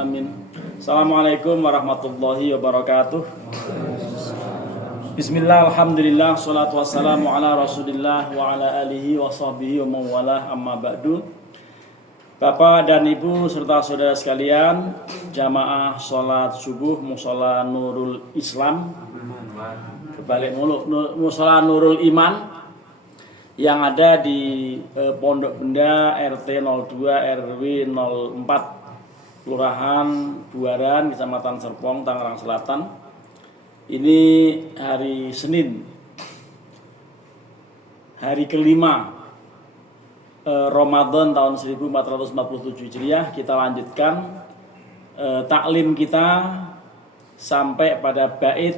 Amin. Assalamualaikum warahmatullahi wabarakatuh. Bismillah, alhamdulillah, salatu wassalamu ala rasulillah wa ala alihi wa sahbihi wa mawalah, amma ba'du. Bapak dan Ibu serta saudara sekalian, jamaah sholat subuh Mushola Nurul Islam, kebalik mulu, Mushola Nurul Iman yang ada di Pondok Benda RT 02 RW 04 Kelurahan Buaran, Kecamatan Serpong, Tangerang Selatan. Ini hari Senin, hari kelima Ramadan tahun 1447 Hijriah. Kita lanjutkan taklim kita sampai pada bait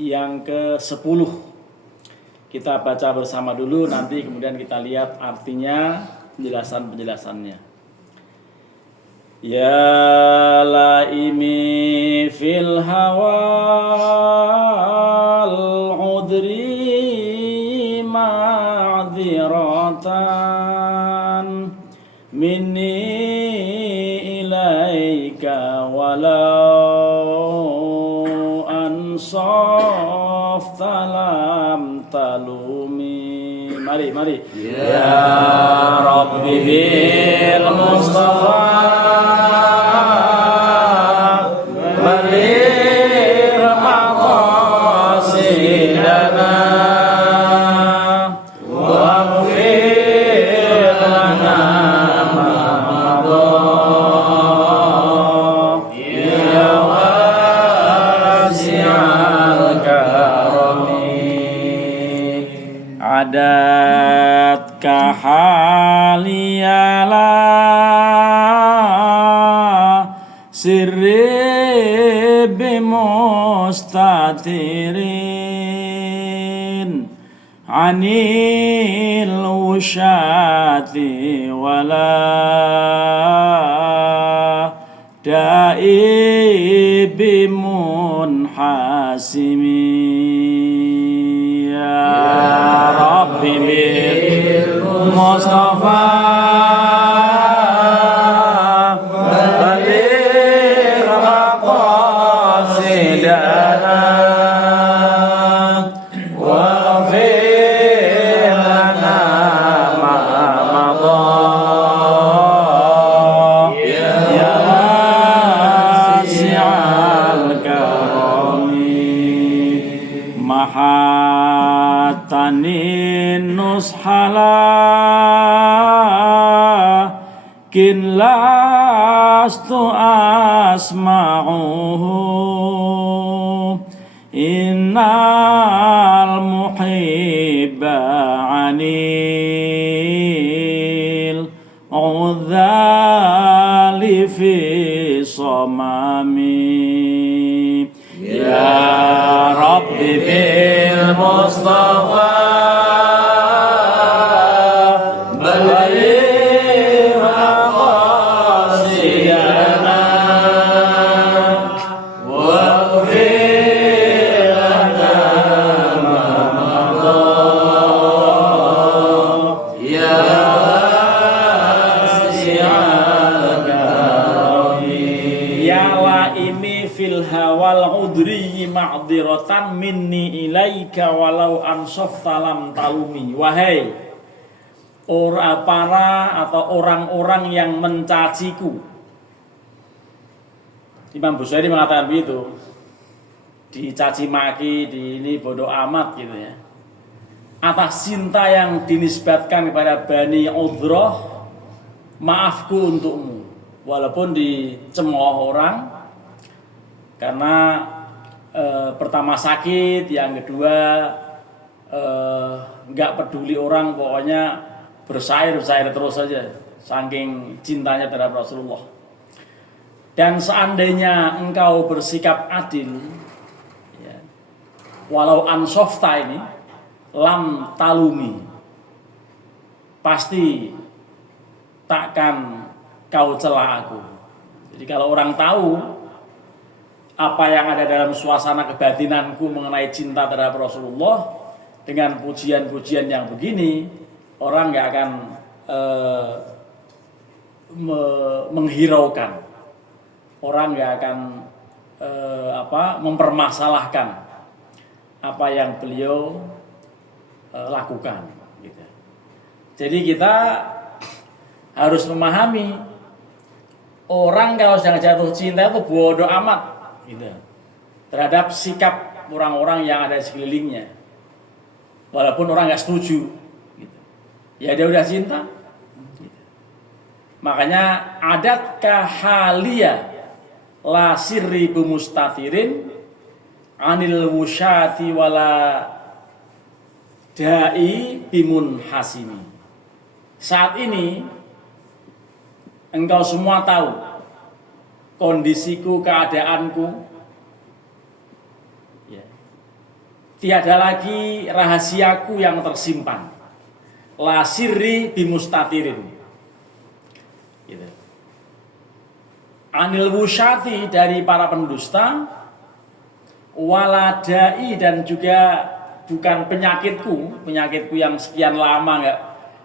yang ke-10. Kita baca bersama dulu, nanti kemudian kita lihat artinya, penjelasannya. Ya laimi fil hawal udri ma'dziratan minni ilaika walau ansaf talam talumi. Mari. Ya Rabbi bil Mustafa baligh maqasidana waghfir lana ma madha ya wasi'al karami adat kahaliyala sirri bimustatirin anil wushati wala da'i bimunhasimi ya Rabbi bil Mustafa mahatanin nushala kin lastu asma'uhu innal muhibba anil udhali fi samami ya Rabbi bil Mustafa baligh maqasidana waghfir lana ma madha ya wasi'al karami ya laimi fil hawal udri ma'dziratan minni ilaika walau ansaf talam talumi. Wahai para atau orang-orang yang mencaciku. Imam Busiri mengatakan begitu. Dicaci maki, di ini bodoh amat gitu ya. Atas cinta yang dinisbatkan kepada Bani Udhrah, maafku untukmu. Walaupun dicemooh orang karena pertama sakit, yang kedua nggak peduli orang, pokoknya bersair terus saja, saking cintanya terhadap Rasulullah. Dan seandainya engkau bersikap adil, ya, walau ansofta ini lam talumi, pasti takkan kau cela aku. Jadi kalau orang tahu apa yang ada dalam suasana kebatinanku mengenai cinta terhadap Rasulullah, dengan pujian-pujian yang begini, orang nggak akan menghiraukan. orang nggak akan mempermasalahkan apa yang beliau lakukan. Gitu. Jadi kita harus memahami orang kalau sedang jatuh cinta itu bodoh amat, gitu, terhadap sikap orang-orang yang ada di sekelilingnya, walaupun orang nggak setuju. Gitu. Ya dia udah cinta. Gitu. Makanya adatkah halia la sirri bumustatirin anil musyati wala da'i bimun hasimi. Saat ini engkau semua tahu kondisiku, keadaanku, ya. Tiada lagi rahasiaku yang tersimpan. La sirri bimustatirin. Gitu. Anil wusyati dari para pendusta, waladai dan juga bukan penyakitku yang sekian lama nggak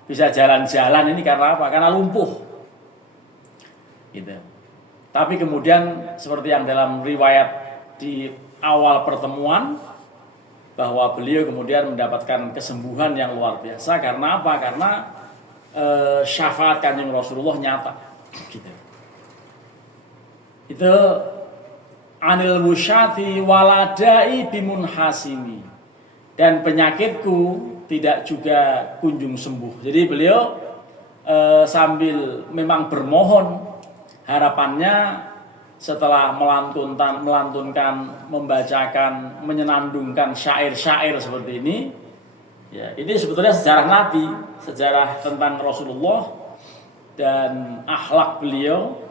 bisa jalan-jalan ini karena apa? Karena lumpuh. Gitu. Tapi kemudian seperti yang dalam riwayat di awal pertemuan bahwa beliau kemudian mendapatkan kesembuhan yang luar biasa karena apa? Karena syafaat Kanjeng Rasulullah nyata. Gitu. Itu anil musyati waladai bimun hasimi, dan penyakitku tidak juga kunjung sembuh. Jadi beliau sambil memang bermohon, harapannya setelah melantunkan, membacakan, menyenandungkan syair-syair seperti ini, ya ini sebetulnya sejarah Nabi, sejarah tentang Rasulullah dan akhlak beliau.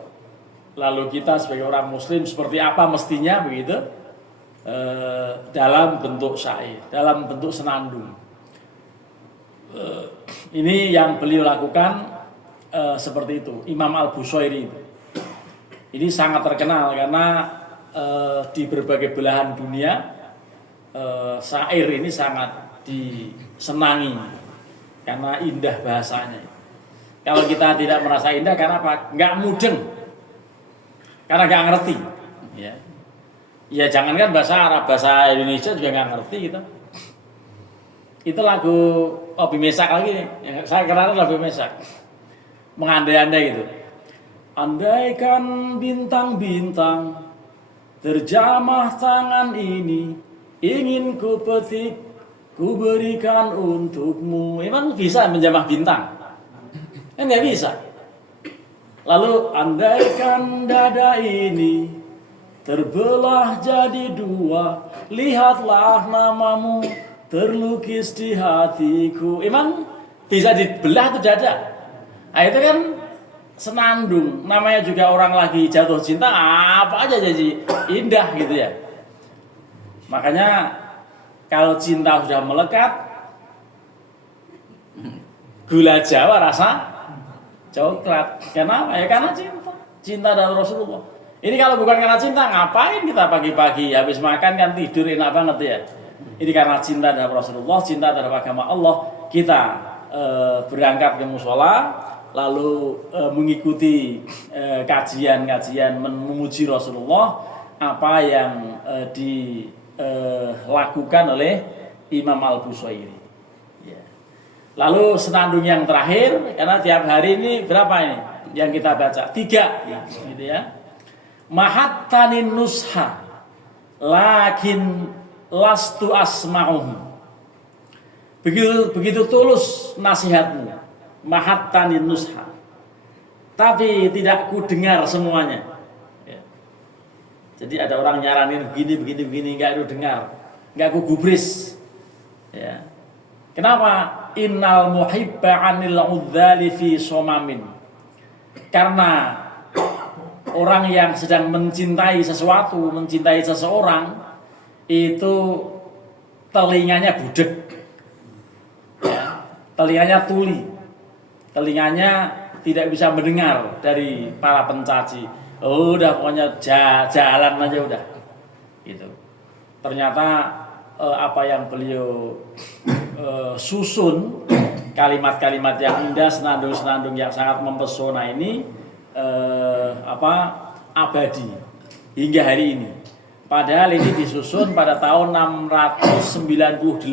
Lalu kita sebagai orang Muslim seperti apa mestinya, begitu, dalam bentuk syair, dalam bentuk senandung. Ini yang beliau lakukan seperti itu. Imam Al-Bushairi ini sangat terkenal karena di berbagai belahan dunia syair ini sangat disenangi karena indah bahasanya. Kalau kita tidak merasa indah, karena apa? Nggak mudeng, karena nggak ngerti. Ya jangankan bahasa Arab, bahasa Indonesia juga nggak ngerti gitu. Itu lagu Obi Mesak lagi. Saya kenal lagu Mesak. Mengandai-andai gitu. Andaikan bintang-bintang terjamah tangan ini, ingin ku petik, ku berikan untukmu. Emang bisa menjamah bintang? Kan nggak bisa. Lalu andaikan dada ini terbelah jadi dua, lihatlah namamu terlukis di hatiku. Emang bisa dibelah tuh dada? Nah itu kan senandung. Namanya juga orang lagi jatuh cinta, apa aja jadi indah gitu ya. Makanya kalau cinta sudah melekat, gula Jawa rasa coklat. Kenapa? Ya karena cinta. Cinta dari Rasulullah. Ini kalau bukan karena cinta, ngapain kita pagi-pagi habis makan kan tidur enak banget ya. Ini karena cinta dari Rasulullah, cinta terhadap agama Allah. Kita berangkat ke musola, lalu mengikuti kajian-kajian memuji Rasulullah, apa yang dilakukan oleh Imam Al-Bushairi. Lalu senandung yang terakhir, karena tiap hari ini berapa ini yang kita baca? 3, gitu ya. Mahattanin nusha, lakin lastu asma'uhu. Begitu tulus nasihatmu, mahattanin nusha, tapi tidak ku dengar semuanya. Ya. Jadi ada orang nyaranin begini, nggak ku dengar, nggak ku gubris. Ya. Kenapa? Innal muhibba 'anil 'udzali fi somamin. Karena orang yang sedang mencintai sesuatu, mencintai seseorang, itu telinganya budek, ya, telinganya tuli, telinganya tidak bisa mendengar dari para pencaci. Udah pokoknya jalan aja udah, gitu. Ternyata apa yang beliau susun, kalimat-kalimat yang indah, senandung-senandung yang sangat mempesona ini abadi hingga hari ini. Padahal ini disusun pada tahun 698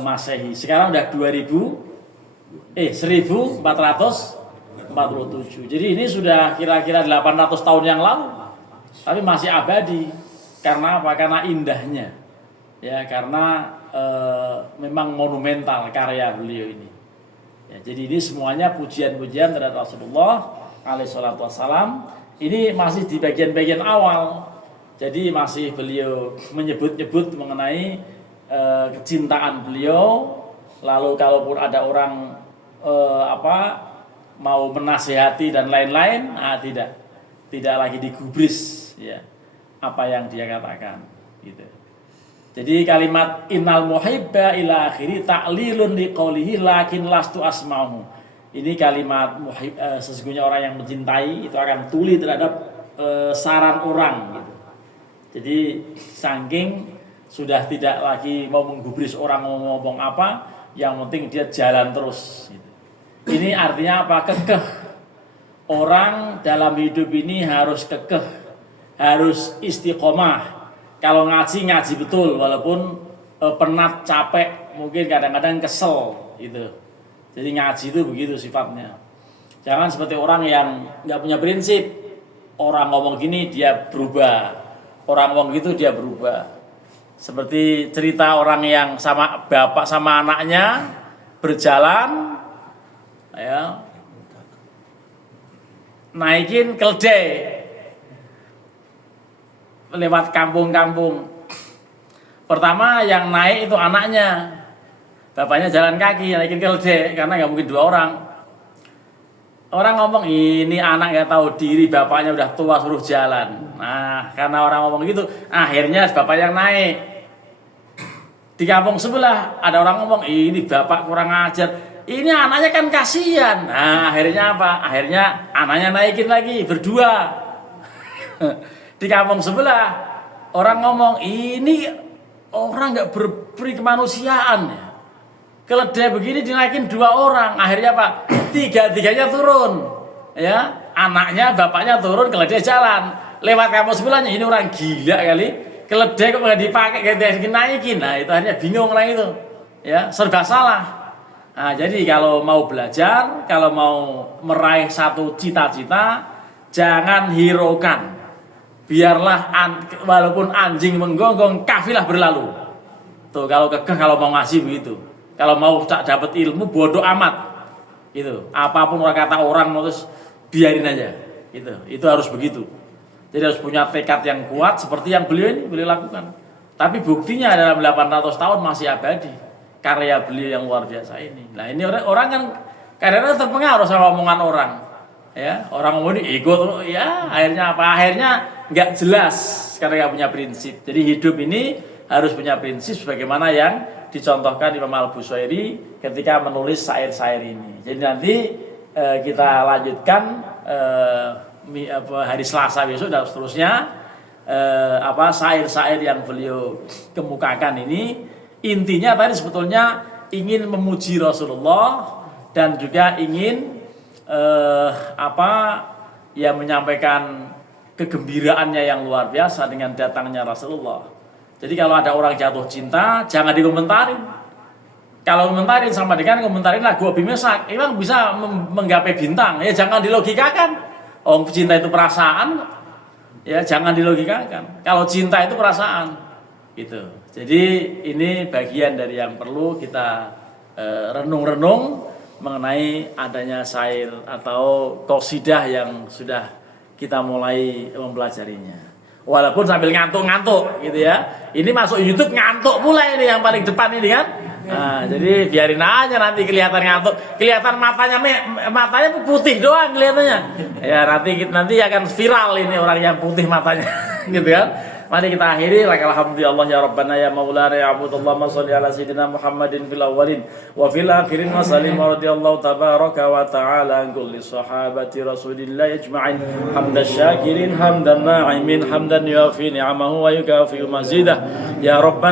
Masehi. Sekarang udah 1447. Jadi ini sudah kira-kira 800 tahun yang lalu. Tapi masih abadi. Karena apa? Karena indahnya. Ya, karena memang monumental karya beliau ini. Ya, jadi ini semuanya pujian-pujian terhadap Rasulullah alaihi salatu wassalam. Ini masih di bagian-bagian awal. Jadi masih beliau menyebut-nyebut mengenai kecintaan beliau. Lalu kalaupun ada orang mau menasihati dan lain-lain, tidak lagi digubris ya apa yang dia katakan gitu. Jadi kalimat innal muhibba ila akhiri ta'lilun liqaulihi lakin lastu asma'u. Ini kalimat sesungguhnya orang yang mencintai itu akan tuli terhadap saran orang gitu. Jadi saking sudah tidak lagi mau menggubris orang mau ngomong apa, yang penting dia jalan terus gitu. Ini artinya apa? Kekeh. Orang dalam hidup ini harus kekeh, harus istiqomah. Kalau ngaji betul, walaupun penat, capek, mungkin kadang-kadang kesel gitu. Jadi ngaji itu begitu sifatnya. Jangan seperti orang yang nggak punya prinsip. Orang ngomong gini dia berubah, orang ngomong gitu dia berubah. Seperti cerita orang yang sama bapak sama anaknya berjalan, ya, naikin keledai lewat kampung-kampung. Pertama yang naik itu anaknya, bapaknya jalan kaki naikin keledai karena nggak mungkin dua orang. Orang ngomong ini anak nggak tahu diri, bapaknya udah tua suruh jalan. Nah karena orang ngomong gitu, akhirnya bapak yang naik. Di kampung sebelah ada orang ngomong ini bapak kurang ajar, ini anaknya kan kasihan. Nah akhirnya apa? Akhirnya anaknya naikin lagi berdua. Di kampung sebelah orang ngomong ini orang nggak berperi kemanusiaan ya. Keledai begini dinaikin dua orang, akhirnya apa? Tiga-tiganya turun, ya anaknya, bapaknya turun, keledai jalan. Lewat kampung sebelahnya ini orang gila kali, keledai kok nggak dipakai, keledai dinaikin. Nah itu akhirnya bingung orang itu, ya serba salah. Nah jadi kalau mau belajar, kalau mau meraih satu cita-cita, jangan hiraukan. Biarlah walaupun anjing menggonggong, kafilah berlalu. Tuh kalau kekeh, kalau mau ngasih begitu. Kalau mau dapat ilmu, bodoh amat. Gitu. Apapun orang kata orang, terus biarin aja. Gitu. Itu harus begitu. Jadi harus punya tekad yang kuat seperti yang beliau lakukan. Tapi buktinya dalam 800 tahun masih abadi karya beliau yang luar biasa ini. Nah ini orang kan kadang-kadang terpengaruh sama omongan orang. Ya, orang ngomong ini ego tuh, ya akhirnya apa? Akhirnya nggak jelas karena nggak punya prinsip. Jadi hidup ini harus punya prinsip sebagaimana yang dicontohkan Imam Al-Bushairi ketika menulis syair-syair ini. Jadi nanti kita lanjutkan hari Selasa besok dan seterusnya syair-syair yang beliau kemukakan ini. Intinya tadi sebetulnya ingin memuji Rasulullah dan juga ingin menyampaikan kegembiraannya yang luar biasa dengan datangnya Rasulullah. Jadi kalau ada orang jatuh cinta, jangan dikomentarin. Kalau komentarin sama dengan komentarin lagu Abi Mesak, emang bisa menggapai bintang. Ya jangan dilogikakan. Oh cinta itu perasaan, ya jangan dilogikakan. Kalau cinta itu perasaan, gitu. Jadi ini bagian dari yang perlu kita renung-renung mengenai adanya syair atau qasidah yang sudah kita mulai mempelajarinya. Walaupun sambil ngantuk-ngantuk gitu ya. Ini masuk YouTube ngantuk mulai ini yang paling depan ini kan. Nah, jadi biarin aja nanti kelihatan ngantuk. Kelihatan matanya putih doang kelihatannya. Ya nanti akan viral ini orang yang putih matanya gitu kan. Mari kita akhiri. Alhamdulillah ya Rabbana ya Maulana ya Abdullah sholli ala sayyidina Muhammadin fil awwalin wa fil akhirin wa sallim radhiyallahu tabaraka wa ta'ala an kulli sahabati Rasulillah ajma'in hamdan syakirin hamdan na'imin hamdan yuafi ni'amahu wa yukafi mazidah ya Rabbana